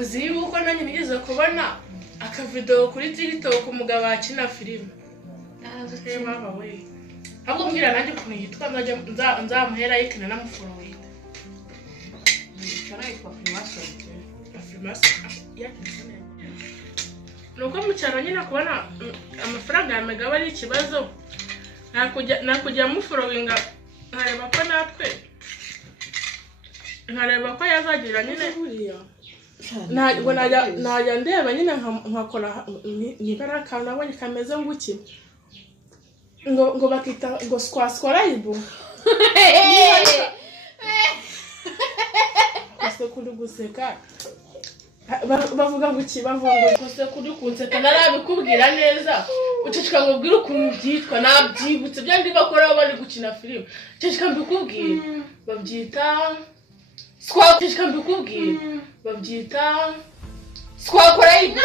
uzi yuko nanjye nigeze kubona akavideo kuri TikTok umugabo akina filime mama we ahubwo mbwira nanjye ukuntu yitwa nzamuhera yikina namufolowinga nuko mu cyaro nyine kubona amafaranga ya mega bari ikibazo nakujya mufolowinga nkareba ko yazagira nyine ntabwo najya ndeba nyine nkakora nibaraka nabonye kameze nguki ngo bakita ngo subscribe kose kuri guseka bavuga ngo iki bavuga ngo kose kuri kunseka narabikubwira neza uceceka ngo bwira ukuntu byitwa nabyibutse byandi bakora bari gukina filime ceceka mbikubwira babyita babyita squacorayibu